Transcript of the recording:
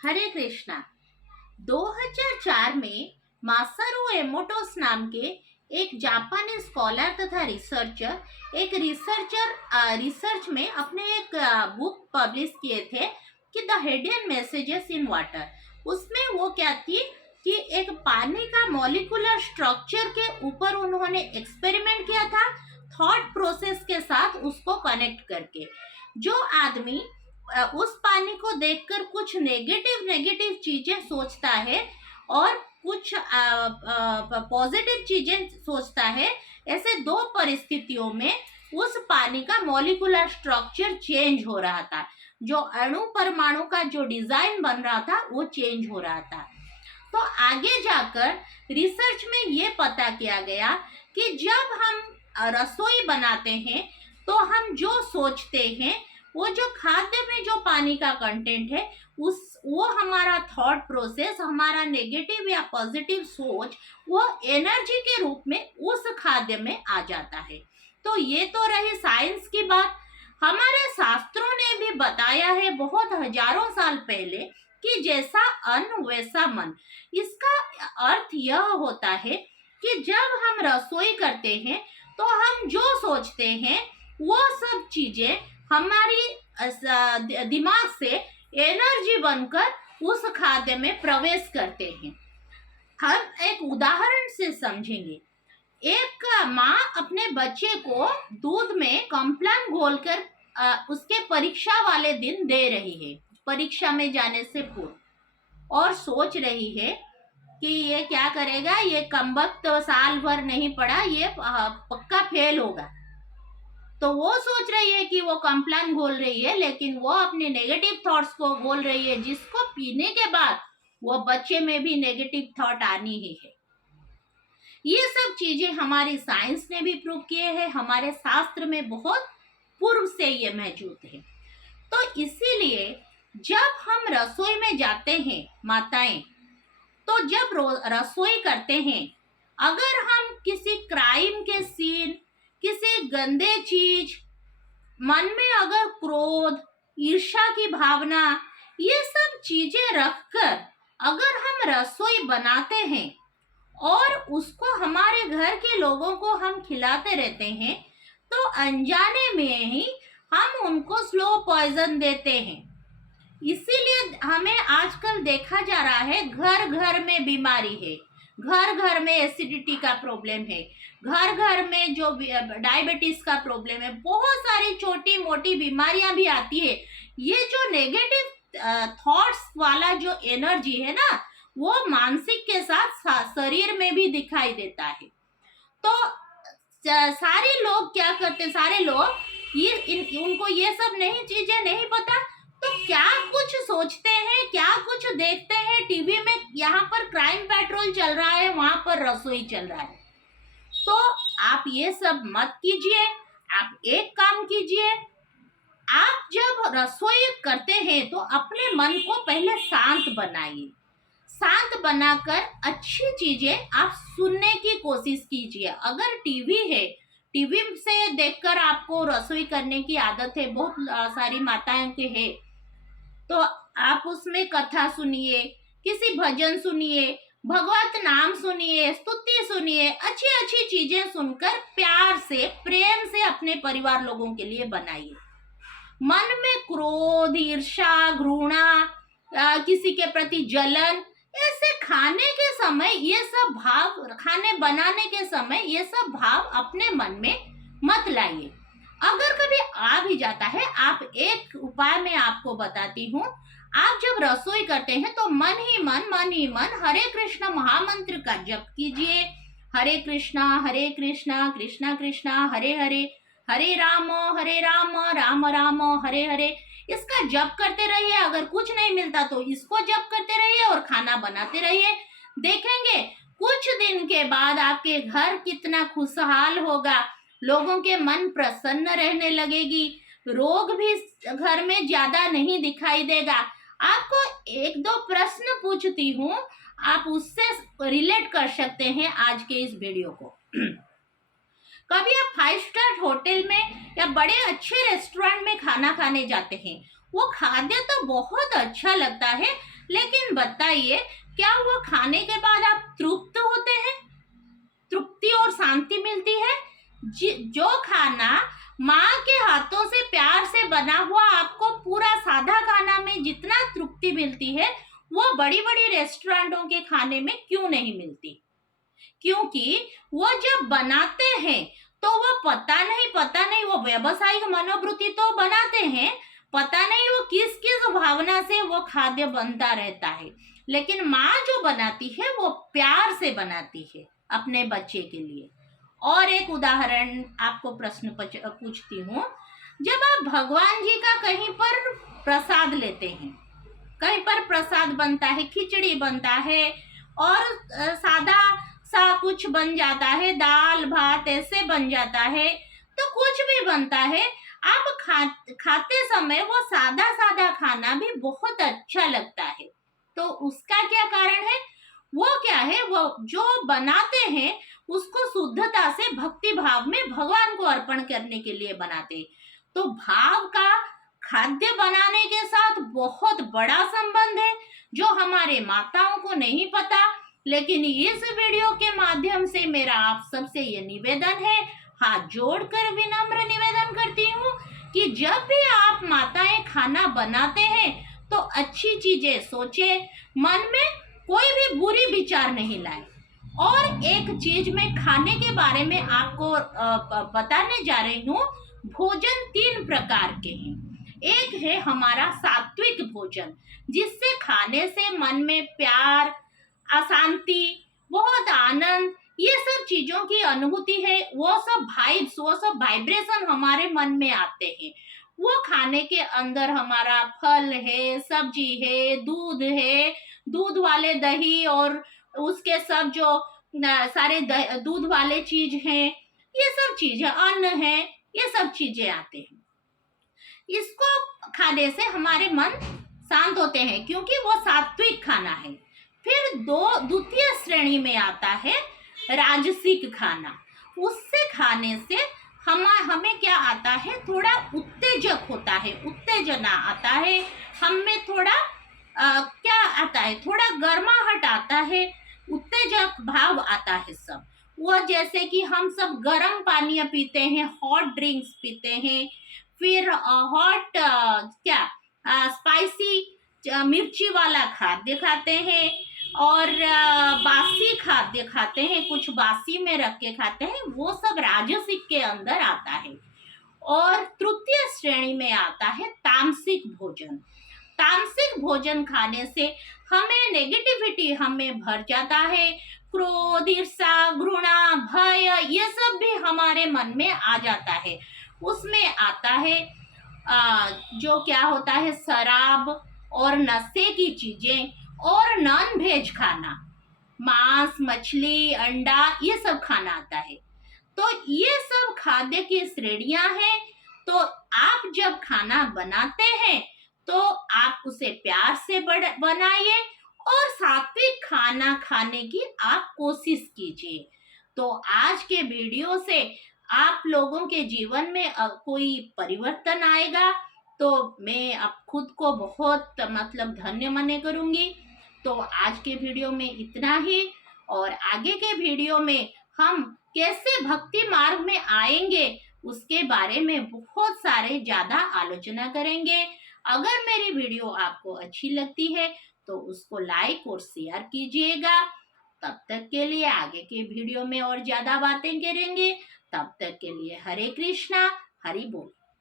हरे कृष्णा। 2004 में मासारू एमोटोस नाम के एक जापानी स्कॉलर तथा रिसर्च में अपने एक बुक पब्लिश किए थे कि the hidden messages in water. उसमें वो क्या थी कि एक पानी का मॉलिक्यूलर स्ट्रक्चर के ऊपर उन्होंने एक्सपेरिमेंट किया था, थॉट प्रोसेस के साथ उसको कनेक्ट करके। जो आदमी उस पानी को देखकर कुछ नेगेटिव चीजें सोचता है और कुछ पॉजिटिव चीजें सोचता है, ऐसे दो परिस्थितियों में उस पानी का मॉलिक्यूलर स्ट्रक्चर चेंज हो रहा था। जो अणु परमाणु का जो डिजाइन बन रहा था वो चेंज हो रहा था। तो आगे जाकर रिसर्च में ये पता किया गया कि जब हम रसोई बनाते हैं तो हम जो सोचते हैं, वो जो खाद्य में जो पानी का कंटेंट है, वो हमारा थॉट प्रोसेस, हमारा नेगेटिव या पॉजिटिव सोच, वो एनर्जी के रूप में उस खाद्य में आ जाता है। तो ये तो रही साइंस की बात। हमारे शास्त्रों ने भी बताया है बहुत हजारों साल पहले कि जैसा अन्न वैसा मन। इसका अर्थ यह होता है कि जब हम रसोई करते हैं तो हम जो सोचते हैं वो सब चीजें हमारी दिमाग से एनर्जी बनकर उस खाद्य में प्रवेश करते हैं। हम एक उदाहरण से समझेंगे। एक माँ अपने बच्चे को दूध में कॉम्प्लान घोलकर उसके परीक्षा वाले दिन दे रही है, परीक्षा में जाने से पूर्व, और सोच रही है कि ये क्या करेगा, ये कमबख्त साल भर नहीं पढ़ा, ये पक्का फेल होगा। तो वो सोच रही है कि वो कॉम्प्लान घोल रही है, लेकिन वो अपने नेगेटिव थॉट्स को घोल रही है, जिसको पीने के बाद वो बच्चे में भी नेगेटिव थॉट आनी ही है। ये सब चीजें हमारी साइंस ने भी प्रूव किए हैं, हमारे शास्त्र में बहुत पूर्व से ये मौजूद है। तो इसीलिए जब हम रसोई में जाते हैं माताएं, तो जब रसोई करते हैं, अगर हम किसी क्राइम के सीन, किसी गंदे चीज, मन में अगर क्रोध, ईर्ष्या की भावना, ये सब चीजें रखकर अगर हम रसोई बनाते हैं और उसको हमारे घर के लोगों को हम खिलाते रहते हैं, तो अनजाने में ही हम उनको स्लो पॉइजन देते हैं। इसीलिए हमें आजकल देखा जा रहा है घर घर में बीमारी है, घर घर में एसिडिटी का प्रॉब्लम है, घर घर में जो डायबिटीज का प्रॉब्लम है, बहुत सारी छोटी मोटी बीमारियां भी आती है। ये जो नेगेटिव थॉट्स वाला जो एनर्जी है ना, वो मानसिक के साथ शरीर में भी दिखाई देता है। तो सारे लोग क्या करते, सारे लोग उनको ये सब नहीं चीजें नहीं पता, तो क्या कुछ सोचते हैं, क्या कुछ देखते हैं टीवी में, यहाँ पर क्राइम पेट्रोल चल रहा है, वहां पर रसोई चल रहा है। तो आप ये सब मत कीजिए। आप एक काम कीजिए, आप जब रसोई करते हैं तो अपने मन को पहले शांत बनाइए। शांत बनाकर अच्छी चीजें आप सुनने की कोशिश कीजिए। अगर टीवी है, टीवी से देखकर आपको रसोई करने की आदत है, बहुत सारी माताओं के है, तो आप उसमें कथा सुनिए, किसी भजन सुनिए, भगवत नाम सुनिए, स्तुति सुनिए, अच्छी अच्छी चीजें सुनकर प्यार से, प्रेम से अपने परिवार लोगों के लिए बनाइए। मन में क्रोध, ईर्ष्या, घृणा, किसी के प्रति जलन, ऐसे खाने के समय ये सब भाव, खाने बनाने के समय ये सब भाव अपने मन में मत लाइए। अगर कभी आ भी जाता है, आप एक उपाय मैं आपको बताती हूँ। आप जब रसोई करते हैं तो मन ही मन हरे कृष्ण महामंत्र का जप कीजिए। हरे कृष्णा कृष्णा कृष्णा हरे हरे, हरे राम राम राम हरे हरे। इसका जप करते रहिए। अगर कुछ नहीं मिलता तो इसको जप करते रहिए और खाना बनाते रहिए। देखेंगे कुछ दिन के बाद आपके घर कितना खुशहाल होगा, लोगों के मन प्रसन्न रहने लगेगी, रोग भी घर में ज्यादा नहीं दिखाई देगा। आपको एक दो प्रश्न पूछती हूँ, आप उससे रिलेट कर सकते हैं आज के इस वीडियो को। कभी आप 5 स्टार होटल में या बड़े अच्छे रेस्टोरेंट में खाना खाने जाते हैं, वो खाद्य तो बहुत अच्छा लगता है, लेकिन बताइए, क्या वो खाने के बाद आप तृप्त होते हैं? तृप्ति और शांति मिलती है? जो खाना माँ के हाथों से प्यार से बना हुआ आपको पूरा सादा खाना में जितना तृप्ति मिलती है, वो बड़ी बड़ी रेस्टोरेंटों के खाने में क्यों नहीं मिलती? क्योंकि वो जब बनाते हैं तो वो पता नहीं वो व्यवसायिक मनोवृत्ति तो बनाते हैं, पता नहीं वो किस किस भावना से वो खाद्य बनता रहता है, लेकिन माँ जो बनाती है वो प्यार से बनाती है अपने बच्चे के लिए। और एक उदाहरण आपको प्रश्न पूछती हूँ। जब आप भगवान जी का कहीं पर प्रसाद लेते हैं, कहीं पर प्रसाद बनता है, खिचड़ी बनता है और सादा सा कुछ बन जाता है, दाल भात ऐसे बन जाता है, तो कुछ भी बनता है, आप खाते समय वो सादा सादा खाना भी बहुत अच्छा लगता है। तो उसका क्या कारण है? वो क्या है, वो जो बनाते हैं उसको शुद्धता से भक्ति भाव में भगवान को अर्पण करने के लिए बनाते। तो भाव का खाद्य बनाने के साथ बहुत बड़ा संबंध है, जो हमारे माताओं को नहीं पता। लेकिन इस वीडियो के माध्यम से मेरा आप सबसे ये निवेदन है, हाथ जोड़कर विनम्र निवेदन करती हूँ कि जब भी आप माताएं खाना बनाते हैं तो अच्छी चीजें सोचे, मन में कोई भी बुरी विचार नहीं लाए। और एक चीज मैं खाने के बारे में आपको बताने जा रही हूँ। भोजन 3 प्रकार के हैं। एक है हमारा सात्विक भोजन, जिससे खाने से मन में प्यार, अशांति, बहुत आनंद, ये सब चीजों की अनुभूति है, वो सब वाइब्स, वो सब वाइब्रेशन हमारे मन में आते हैं। वो खाने के अंदर हमारा फल है, सब्जी है, दूध वाले दही और उसके सब जो सारे दूध वाले चीज हैं, ये सब चीजें, अन्न है, ये सब चीजें आते हैं। इसको खाने से हमारे मन शांत होते हैं, क्योंकि वो सात्विक खाना है। फिर द्वितीय श्रेणी में आता है राजसिक खाना। उससे खाने से हमें क्या आता है, थोड़ा उत्तेजक होता है, उत्तेजना आता है, हमें थोड़ा क्या आता है, थोड़ा गर्माहट आता है, उत्तेजक भाव आता है सब। वो जैसे कि हम सब गर्म पानी पीते हैं, हॉट ड्रिंक्स पीते हैं, फिर हॉट क्या स्पाइसी मिर्ची वाला खाद्य खाते हैं, और बासी खाद्य खाते हैं, कुछ बासी में रख के खाते हैं, वो सब राजसिक के अंदर आता है। और तृतीय श्रेणी में आता है तामसिक भोजन। तामसिक भोजन खाने से हमें नेगेटिविटी हमें भर जाता है, क्रोध, ईर्ष्या, घृणा, भय, ये सब भी हमारे मन में आ जाता है। उसमें आता है जो क्या होता है, शराब और नशे की चीजें, और नॉन वेज खाना, मांस, मछली, अंडा, ये सब खाना आता है। तो ये सब खाद्य की श्रेणियां हैं। तो आप जब खाना बनाते हैं तो आप उसे प्यार से बनाइए और सात्विक खाना खाने की आप कोशिश कीजिए। तो आज के वीडियो से आप लोगों के जीवन में कोई परिवर्तन आएगा, तो मैं अब खुद को बहुत मतलब धन्य माने करूंगी। तो आज के वीडियो में इतना ही, और आगे के वीडियो में हम कैसे भक्ति मार्ग में आएंगे उसके बारे में बहुत सारे ज्यादा आलोचना करेंगे। अगर मेरी वीडियो आपको अच्छी लगती है तो उसको लाइक और शेयर कीजिएगा। तब तक के लिए आगे के वीडियो में और ज्यादा बातें करेंगे। तब तक के लिए हरे कृष्णा, हरि बोल।